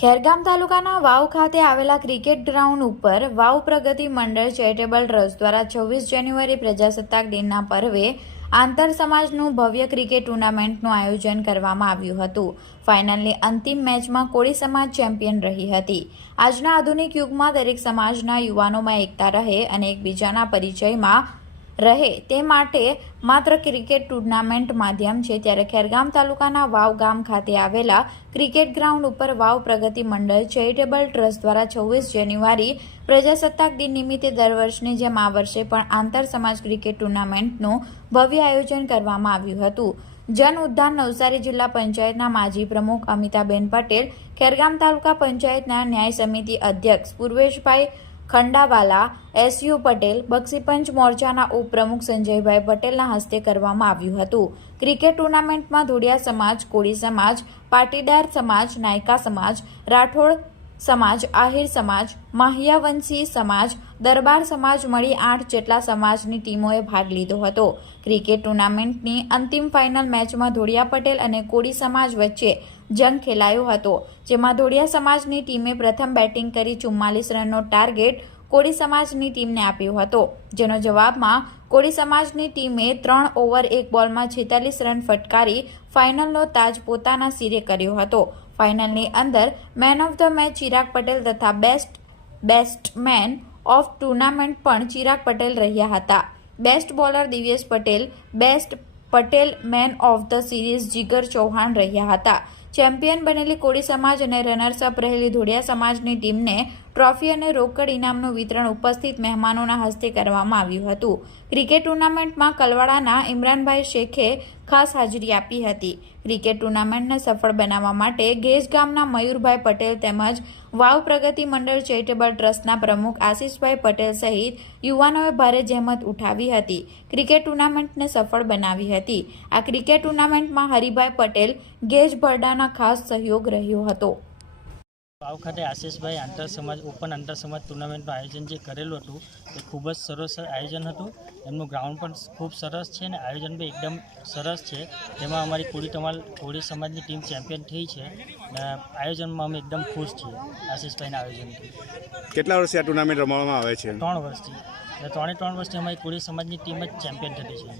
ખેરગામ તાલુકાના વાવ ખાતે આવેલા ક્રિકેટ ગ્રાઉન્ડ ઉપર વાવ પ્રગતિ મંડળ ચેરિટેબલ ટ્રસ્ટ દ્વારા 26 જાન્યુઆરી પ્રજાસત્તાક દિનના પર્વે આંતર સમાજનું ભવ્ય ક્રિકેટ ટુર્નામેન્ટનું આયોજન કરવામાં આવ્યું હતું। ફાઇનલની અંતિમ મેચમાં કોળી સમાજ ચેમ્પિયન રહી હતી। આજના આધુનિક યુગમાં દરેક સમાજના યુવાનોમાં એકતા રહે અને એકબીજાના પરિચયમાં રહે તે માટે માત્ર ક્રિકેટ ટુર્નામેન્ટ માધ્યમ છે। ત્યારે ખેરગામ તાલુકાના વાવ ગામ ખાતે આવેલા ક્રિકેટ ગ્રાઉન્ડ ઉપર વાવ પ્રગતિ મંડળ ચેરિટેબલ ટ્રસ્ટ દ્વારા 26 જાન્યુઆરી પ્રજાસત્તાક દિન નિમિત્તે દર વર્ષની જેમ આ વર્ષે પણ આંતર સમાજ ક્રિકેટ ટુર્નામેન્ટનું ભવ્ય આયોજન કરવામાં આવ્યું હતું। જન ઉદ્યાન નવસારી જિલ્લા પંચાયતના માજી પ્રમુખ અમિતાબેન પટેલ, ખેરગામ તાલુકા પંચાયતના ન્યાય સમિતિ અધ્યક્ષ પૂર્વેશભાઈ ખંડાવાલા, એસયુ પટેલ, બક્ષીપંચ મોરચાના ઉપપ્રમુખ સંજયભાઈ પટેલના હસ્તે કરવામાં આવ્યું હતું। ક્રિકેટ ટુર્નામેન્ટમાં ધોડિયા સમાજ, કોળી સમાજ, પાટીદાર સમાજ, નાયકા સમાજ, રાઠોડ સમાજ, આહિર સમાજ, માહ્યાવંશી સમાજ, દરબાર સમાજ મળી 8 જેટલા સમાજની ટીમોએ ભાગ લીધો હતો। ક્રિકેટ ટુર્નામેન્ટની અંતિમ ફાઇનલ મેચમાં ધોડિયા પટેલ અને કોળી સમાજ વચ્ચે જંગ ખેલાયો હતો, જેમાં ધોડિયા સમાજની ટીમે પ્રથમ બેટિંગ કરી 44 રનનો ટાર્ગેટ કોળી સમાજની ટીમને આપ્યો હતો, જેનો જવાબમાં કોળી સમાજની ટીમે 3 ઓવર 1 બોલમાં 46 રન ફટકારી ફાઇનલનો તાજ પોતાના સિરે કર્યો હતો। ફાઇનલની અંદર man of the match Chirag Patel તથા બેસ્ટમેન ઓફ ટુર્નામેન્ટ પણ ચિરાગ પટેલ રહ્યા હતા। Best bowler Divyesh Patel, best Patel man of the series Jigar Chauhan રહ્યા હતા। ચેમ્પિયન બનેલી કોળી સમાજ અને રનર્સઅપ રહેલી ધોડિયા સમાજની ટીમને ટ્રોફી અને રોકડ ઇનામનું વિતરણ ઉપસ્થિત મહેમાનોના હસ્તે કરવામાં આવ્યું હતું। ક્રિકેટ ટુર્નામેન્ટમાં કલવાડાના ઇમરાનભાઈ શેખે ખાસ હાજરી આપી હતી। ક્રિકેટ ટુર્નામેન્ટને સફળ બનાવવા માટે ગેજ ગામના મયુરભાઈ પટેલ તેમજ વાવ પ્રગતિ મંડળ ચેરિટેબલ ટ્રસ્ટના પ્રમુખ આશીષભાઈ પટેલ સહિત યુવાનોએ ભારે જહેમત ઉઠાવી હતી। ક્રિકેટ ટુર્નામેન્ટને સફળ બનાવી હતી। આ ક્રિકેટ ટુર્નામેન્ટમાં હરિભાઈ પટેલ, ગેજ ભરડાના ખાસ સહયોગ રહ્યો હતો। વાવ ખાતે આશીષભાઈ ઓપન આંતર સમાજ ટુર્નામેન્ટનું આયોજન જે કરેલું હતું તે ખૂબ જ સરસ આયોજન હતું। એમનું ગ્રાઉન્ડ પણ ખૂબ સરસ છે અને આયોજન બી એકદમ સરસ છે। તેમાં અમારી કોળી સમાજની ટીમ ચેમ્પિયન થઈ છે અને આયોજનમાં અમે એકદમ ખુશ છીએ આશીષભાઈના આયોજનથી। કેટલા વર્ષથી આ ટુર્નામેન્ટ રમવામાં આવે છે? 3 વર્ષથી, 3 વર્ષથી અમારી કોળી સમાજની ટીમ જ ચેમ્પિયન થતી છે।